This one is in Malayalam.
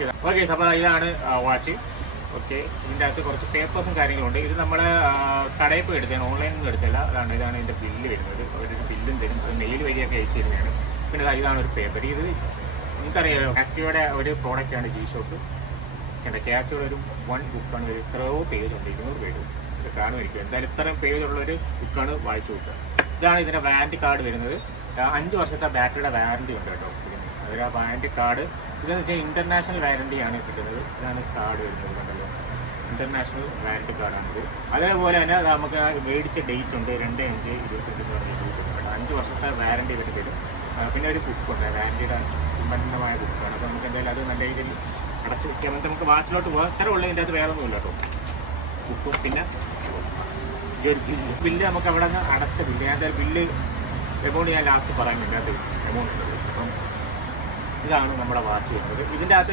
ചെയ്താൽ ഓക്കെ. അപ്പോൾ ഇതാണ് വാച്ച്. ഓക്കെ, ഇതിൻ്റെ അകത്ത് കുറച്ച് പേപ്പേഴ്സും കാര്യങ്ങളുണ്ട്. ഇത് നമ്മൾ കടയിൽ പോയി എടുത്തതാണ്, ഓൺലൈനിൽ നിന്നും എടുത്തില്ല. ഇതാണ് ഇതിൻ്റെ ബില്ല് വരുന്നത്. അവരൊരു ബില്ലും തരും, അത് മെയിൽ വഴിയൊക്കെ അയച്ചു തരുന്നതാണ്. പിന്നെ ഇതാണ് ഒരു പേപ്പർ. ഇത് നിങ്ങൾക്കറിയാമല്ലോ, കാസിയോയുടെ ഒരു പ്രോഡക്റ്റാണ് G-Shock. കാസിയോയുടെ ഒരു 1 ബുക്കാണ്. ഒരു എത്രയോ പേജ് ഉണ്ട്, 200 പേജ് ഇത് കാണുമായിരിക്കും. എന്തായാലും ഇത്രയും പേജുള്ളൊരു ബുക്കാണ് വായിച്ചു കൊടുക്കുക. ഇതാണ് ഇതിൻ്റെ വാറൻറ്റി കാർഡ് വരുന്നത്. 5 വർഷത്തെ ബാറ്ററിയുടെ വാറൻറ്റി ഉണ്ട് കേട്ടോ. അതൊരു വാറൻറ്റി കാർഡ് ഇതെന്ന് വെച്ചാൽ ഇൻ്റർനാഷണൽ വാറൻറ്റിയാണ് കിട്ടുന്നത്. ഇതാണ് കാർഡ് വരുന്നത്, കണ്ടല്ലോ, ഇൻ്റർനാഷണൽ വാറൻറ്റി കാർഡാണിത്. അതേപോലെ തന്നെ നമുക്ക് മേടിച്ച ഡേറ്റ് ഉണ്ട്, 2/5/22 പറഞ്ഞിട്ട് 5 വർഷത്തെ വാറൻറ്റി ഇവർക്ക് തരും. പിന്നെ ഒരു ബുക്കുണ്ട്, വാറൻറ്റിയുടെ സമ്പന്നമായ ബുക്കാണ്. അപ്പോൾ നമുക്ക് എന്തായാലും അത് നല്ല രീതിയിൽ അടച്ച് വയ്ക്കാൻ വേണ്ടി നമുക്ക് വാച്ചിലോട്ട് പോകാം. ഇത്ര ഉള്ളതിൻ്റെ അത് വേറെ ഒന്നുമില്ല കേട്ടോ. ബുക്കും പിന്നെ ഈ ഒരു ബില്ല് നമുക്ക് അവിടെ നിന്ന് അടച്ച ബില്ല്. ഞാൻ എന്തായാലും ബില്ല് എമൗണ്ട് ഞാൻ ലാസ്റ്റ് പറയുന്നുണ്ട്, അത് എമൗണ്ട് ഉള്ളത്. അപ്പം ഇതാണ് നമ്മുടെ വാച്ച് വരുന്നത്. ഇതിൻ്റെ അകത്ത്